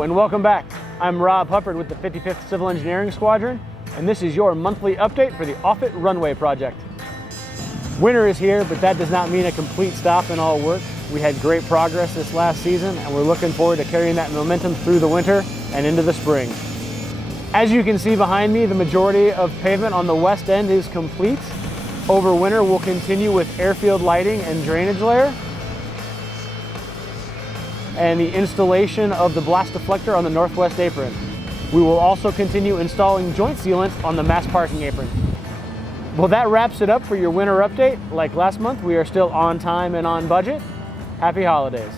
Hello and welcome back. I'm Rob Hufford with the 55th Civil Engineering Squadron, and this is your monthly update for the Offutt Runway project. Winter is here, but that does not mean a complete stop in all work. We had great progress this last season, and we're looking forward to carrying that momentum through the winter and into the spring. As you can see behind me, the majority of pavement on the west end is complete. Over winter, we'll continue with airfield lighting and drainage layer, and the installation of the blast deflector on the northwest apron. We will also continue installing joint sealant on the mass parking apron. Well, that wraps it up for your winter update. Like last month, we are still on time and on budget. Happy holidays.